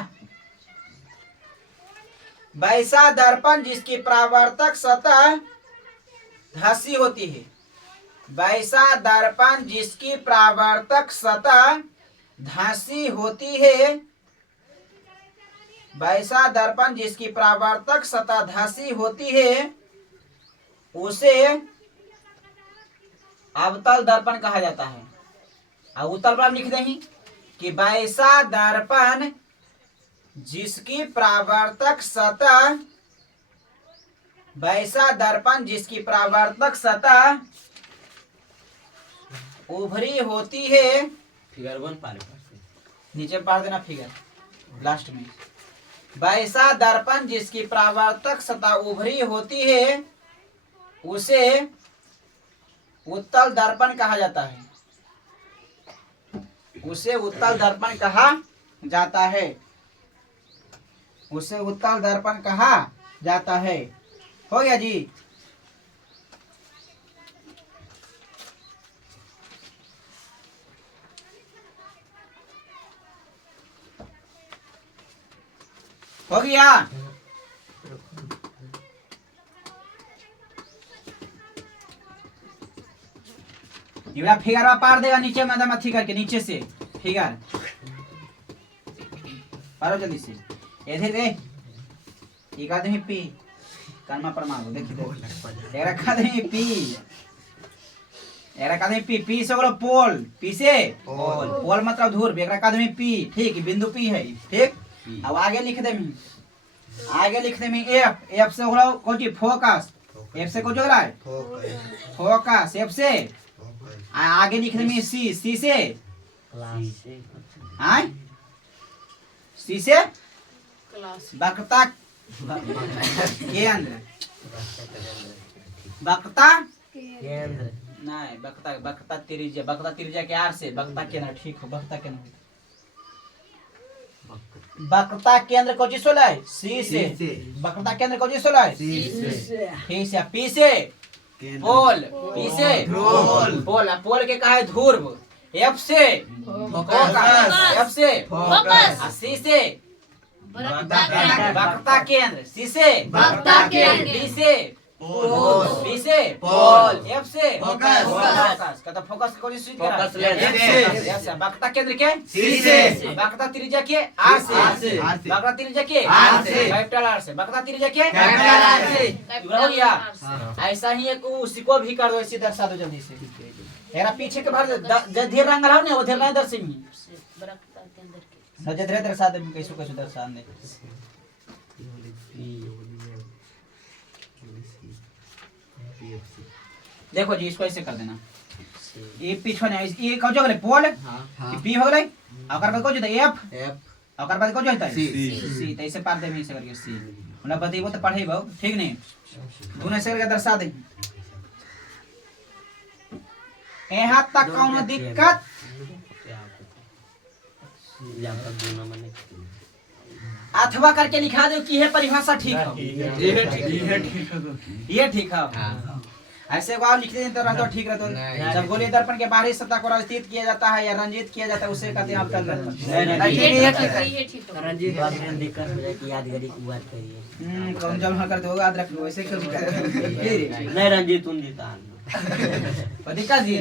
वैसा दर्पण जिसकी परावर्तक सतह धसी होती है वैसा दर्पण जिसकी परावर्तक सतह धसी होती है वैसा दर्पण जिसकी परावर्तक सतह धसी होती है उसे अवतल दर्पण कहा जाता है और उत्तल पर लिख देंगे कि वैसा दर्पण जिसकी परावर्तक सतह वैसा दर्पण जिसकी परावर्तक सतह उभरी होती है फिगर 1 पार नीचे पार देना फिगर लास्ट में वैसा दर्पण जिसकी परावर्तक सतह उभरी होती है उसे उत्तल दर्पण कहा जाता है उसे उत्तल दर्पण कहा जाता है उसे उत्तल दर्पण कहा जाता है हो गया जी हो गया इवरा फिगर पार देगा नीचे में मथी करके नीचे से फिगर पारो जल्दी से इधर दे एक आदमी पी कर्मा परमाणु देखिए एक आदमी पी एक आदमी पी पी से बोलो पोल पी से पोल मतलब धूर एक आदमी पी ठीक बिंदु पी है ठीक अब आगे लिख दे आगे लिख दे एफ एफ से बोलो कौन सी फोकस एफ से कौन हो रहा है फोकस एफ से आगे लिख दे सी सी से हाँ सी से वक्रता केंद्र बक्ता केंद्र नहीं, बक्ता त्रिज्या के आर से बक्ता केंद्र ठीक हो, बक्ता केंद्र बक्ता केंद्र को जी सोला है सी से, बक्ता केंद्र को जी सोला है सी से, पी से पोल, पी से पोल, पोल के कहा है ध्रुव, एफ से फोकस, एफ से फोकस, सी से बक्ता केंद्र, सी से बक्ता केंद्र, बी से बी से पोल, एफ से फोकस, कहता फोकस को स्विच करा फोकस लेंस एफ से, बक्ता केंद्र के सी से, बक्ता त्रिज्या के आर से, बक्ता त्रिज्या के आर से, कैपिटल आर से, बक्ता त्रिज्या के कैपिटल आर से। हो गया। ऐसा ही एक उसी को भी कर दो, इसी दर्शा दो जल्दी से। तेरा पीछे के भर धीरे रंग रहा ना, वो धीरे नहीं दर्शेंगे, धीरे दर्शा दे, कैसे कैसे दर्शा दे। देखो जी, इसको ऐसे कर देना, ये पीछे नहीं, ये कौन जो गले पोल, ये पी हो गले, अगर बाद को जो एफ, अगर बाद को जो है सी, तो ऐसे पार दे में ऐसे करके सी, मतलब बताइए तो पढ़े बहु ठीक नहीं, दोनों से करके दर्शा दे। यहाँ तक कौन दिक्कत, अथवा करके लिखा दो कि यह परिभाषा ठीक हो, ये ठीक है। ऐसे को आप लिखते हैं तो ठीक रहता। जब गोलीय दर्पण के बाहरी सतह को रंजित किया जाता है या रंजित किया जाता है, उसे कहते हैं अवतल दर्पण। रंजीत दिक्कत हो जाए कि यादगारी की बात करिए, कौन जब करते होगा याद रखो, वैसे क्यों नहीं रंजीत उन जीता दिक्कत जी।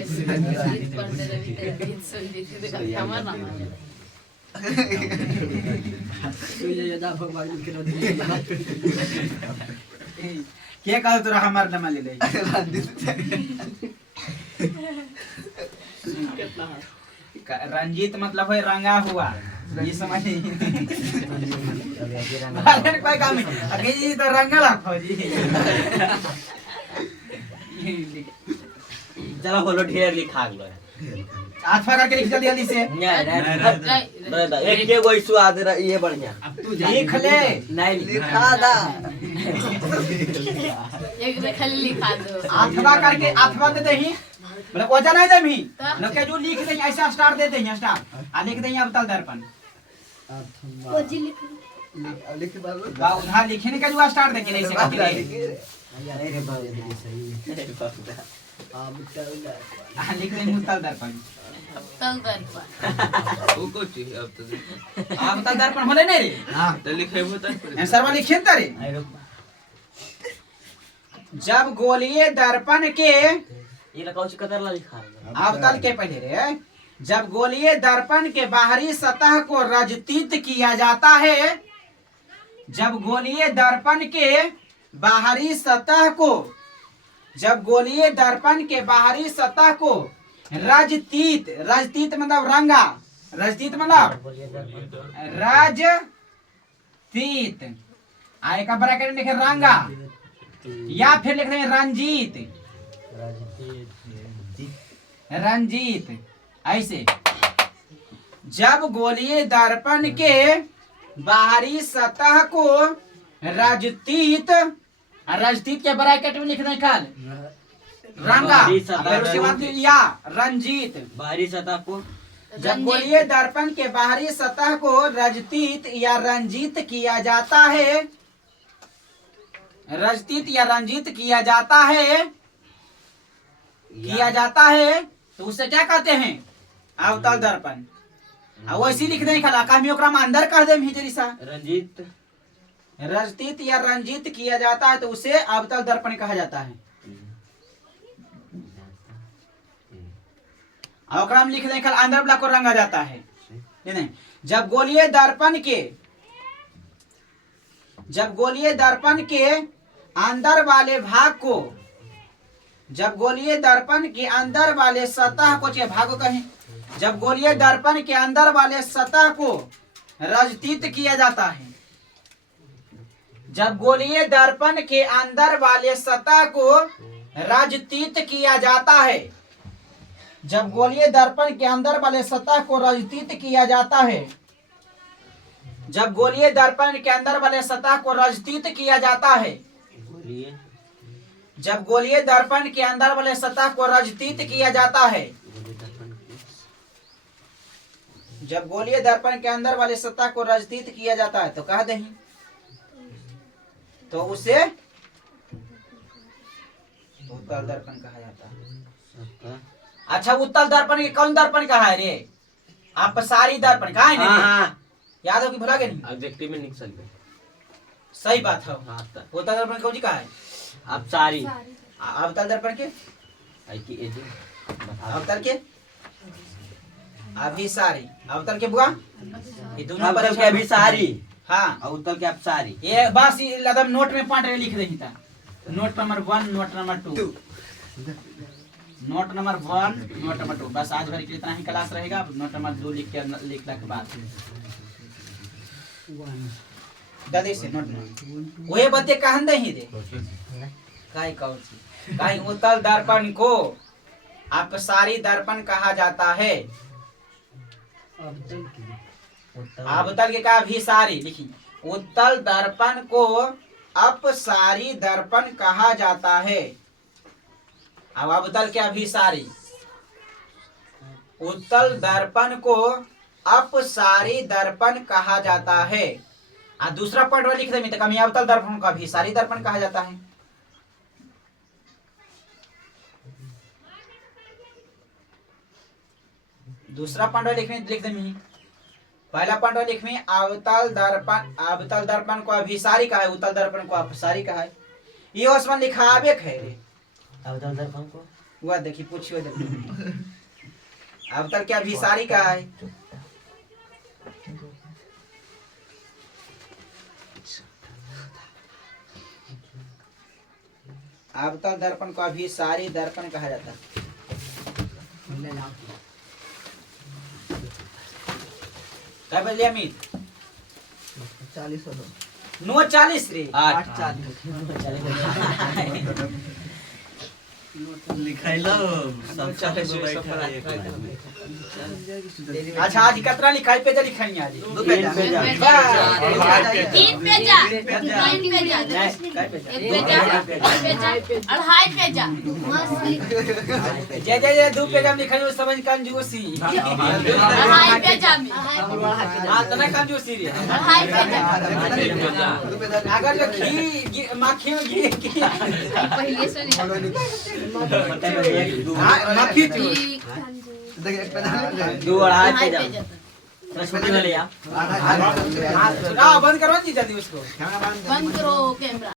क्या कहा तोरा हमार नाम ले ले, रंजीत मतलब है रंगा हुआ, ये समझ कोई काम नहीं, अगे जी तो रंगा रखो जी। चलो बोलो ढेर लिखा गलो हाथ पकड़ के लिख जल्दी जल्दी से, एक के कोई स्वाद ये बढ़िया, लिख ले, नहीं लिखा दा एक खाली लिखा दो, अथवा करके अथवा दे दही, मतलब वजन नहीं दे भी न के जो लिख दे ऐसा स्टार दे दे, स्टार आ लिख दे अवतल दर्पण, वो जी लिख बा उधर लिखने का जो स्टार दे के ऐसे करके लिख दे अवतल दर्पण, तल दर्पण वो को चाहिए अब तो अवतल दर्पण होले नहीं रे, हां तो लिखे होता है आंसर वाली लिखे तारे। जब गोलीय दर्पण के ये लगाओ कतर ला लिखा अवतल के पहले रे, जब गोलीय दर्पण के बाहरी सतह को रजतीत किया जाता है, जब गोलीय दर्पण के बाहरी सतह को, जब गोलीय दर्पण के बाहरी सतह को रजतीत, रजतीत मतलब रंगा, रजतीत मतलब रजतीत, आए का ब्रैकेट में लिखे रंगा, या फिर लिख देंगे रंजीत, रंजीत ऐसे। जब गोलीय दर्पण के बाहरी सतह को रजतीत, रजतीत के ब्रैकेट में लिख दें कल रंगा, फिर उसके बाद या रंजीत, बाहरी सतह को, जब गोलीय दर्पण के बाहरी सतह को रजतीत या रंजित किया जाता है, रजतीत या रंजित किया जाता है, किया जाता है, तो उसे क्या कहते हैं अवतल दर्पण। अब वैसे लिख दें खला का में ओकरा में अंदर कह दे भीतरी सा, रंजीत रजतीत या रंजित किया जाता है तो उसे अवतल दर्पण कहा जाता है। और ओकरा में लिख दें खला अंदर वाला को रंगा जाता है, नहीं। जब गोलीय दर्पण के, जब गोलीय दर्पण के अंदर वाले भाग को, जब गोलीय दर्पण के अंदर वाले सतह को, चाहे भाग को कहें, जब गोलीय दर्पण के अंदर वाले सतह को रजतीत किया जाता है, जब गोलीय दर्पण के अंदर वाले सतह को रजतीत किया जाता है, जब गोलीय दर्पण के अंदर वाले सतह को रजतीत किया जाता है, जब गोलीय दर्पण के अंदर वाले सतह को रजतीत किया जाता है, जब गोलीय दर्पण के अंदर वाले सतह को रजतीत किया जाता है, जब गोलीय दर्पण के अंदर वाले सतह को रजतीत किया जाता है तो कह दही, तो उसे उत्तल दर्पण कहा जाता है। अच्छा, उत्तल दर्पण के कौन दर्पण कहा है रे? अपसारी दर्पण कहा है रे? याद हो कि भुला गए नहीं? ऑब्जेक्टिव में निकल गए। सही बात है। हाँ तो उत्तल दर्पण कौन जी कहा है? अब सारी अवतल दर्पण के आई की एज अवतल के अभिसारी, अवतल के बुआ ये दोनों उत्तल के अभिसारी हाँ, और उत्तल के अपसारी। ये बस ये लदम नोट में पांच लिख दही था। Note number 1, note number 2, note number 1, note number 2। बस आज भर के लिए इतना ही क्लास रहेगा। नोट नंबर 2 लिखने के बाद दादी से नोट नंबर वही बते कहन दही दे काई कौन सी काई उत्तल दर्पण को अपसारी दर्पण कहा जाता है। अवतल के का भी सारी लिखी। उत्तल दर्पण को अपसारी दर्पण कहा जाता है। अब अवतल के अभिसारी, उत्तल दर्पण को अपसारी दर्पण कहा जाता है। आ दूसरा पॉइंट लिख दे कमी अवतल दर्पण को अभिसारी दर्पण कहा जाता है। दूसरा पॉइंट लिख दे। पहला पॉइंट लिख में अवतल दर्पण को अभिसारी कहा है, उत्तल दर्पण को अपसारी कहा है। ये उसमें लिखावे है रे अवतल दर्पण को हुआ देखी पूछियो देखी अवतल के अभिसारी कहा है। अवतल दर्पण को अभिसारी दर्पण कहा जाता है। क्या बदले अमित? 40 नो 40 रे 8 लिखाइलो सब 40 अच्छा आज कितना लिखाई पे लिखाई आज 2 पेज 3 पेज 3 पेज 2.5 पेज जे जे जे 2 पेज में लिखाई वो समझ कंजूसी 2.5 पेज में हां तना कंजूसी रे 2.5 पेज अगर जो घी मक्खी में घी पहले से मक्खी थी देख एक पेज 2.5 पेज छोटी वाले यार बंद करो जी जल्दी उसको बंद करो कैमरा।